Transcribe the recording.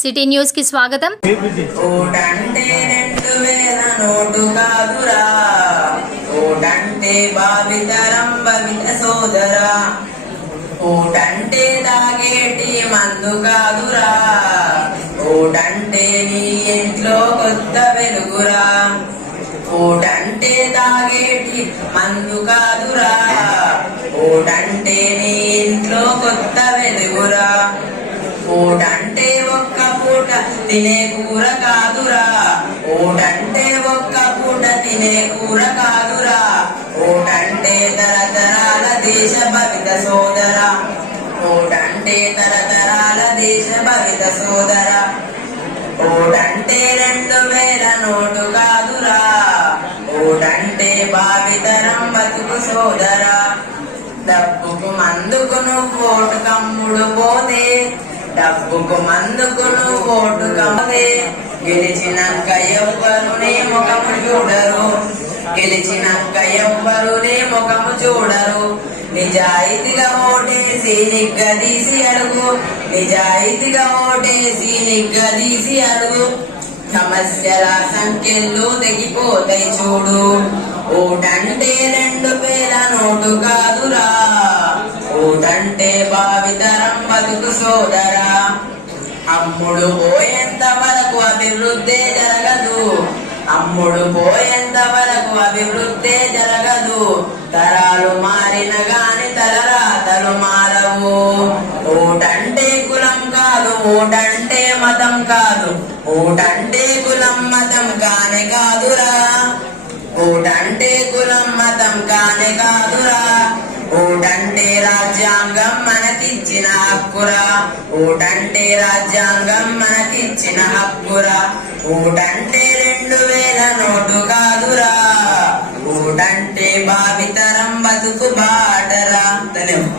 City news కి స్వాగతం. ఓటంటే 2000 note కాదురా, ఓటంటే భావితరం భవిత సోదరా, ఓటంటే తాగేటి మందు కాదురా, ఓటంటే నీ ఇంట్లో కొత్త వెలుగురా, ఓటంటే తాగేటి మందు కాదురా, ఓటంటే నీ ఇంట్లో కొత్త వెలుగురా, ఓటంటే ఒక్క పూట తినే కూర కాదురా, ఓటంటే ఒక్క పూట తినే కూర కాదురా, ఓటంటే తరతరాల దేశ భవిత సోదర, ఓటంటే తరతరాల దేశ భవిత సోదర, ఓటంటే 2000 నోటు కాదురా, ఓటంటే భావితరం బతుకు సోదరా, డబ్బుకు మందుకు నువ్వు ఓటు కమ్ముడు పోతే, డబ్బుకు మందుకు నువ్వు ఓటు కమ్ముతే, గెలిచినాక ఎవ్వరు నీ ముఖము చూడరు, గెలిచినాక ఎవ్వరు నీ ముఖము చూడరు, నిజాయితీగా ఓటేసి నిగ్గదీసి అడుగు, నిజాయితీగా ఓటేసి నిగ్గదీసి అడుగు, సమస్యల సంఖ్యలు తెగిపోతాయి చూడు, ఓటంటే 2000 నోటు కాదురా, ఓటంటే భావితరం బతుకు సోదరా, అమ్ముడు పోయేంత వరకు అభివృద్ధి జరగదు, అమ్ముడు పోయేంత వరకు అభివృద్ధి జరగదు, తరాలు మారిన గాని తలరాతలు మారవు, ఓటంటే కులం కాదు, ఓటంటే మతం కాదు, ఓటంటే కులం మతం కానే కాదురా, ఓటంటే కులం మతం కానే కాదురా, ఓటంటే రాజ్యాంగం మనకిచ్చిన హక్కురా, ఓటంటే రాజ్యాంగం మనకిచ్చిన హక్కురా, ఓటంటే 2000 నోటు కాదురా, ఓటంటే భావితరం బతుకు బాటరా. ధన్యవాదాలు.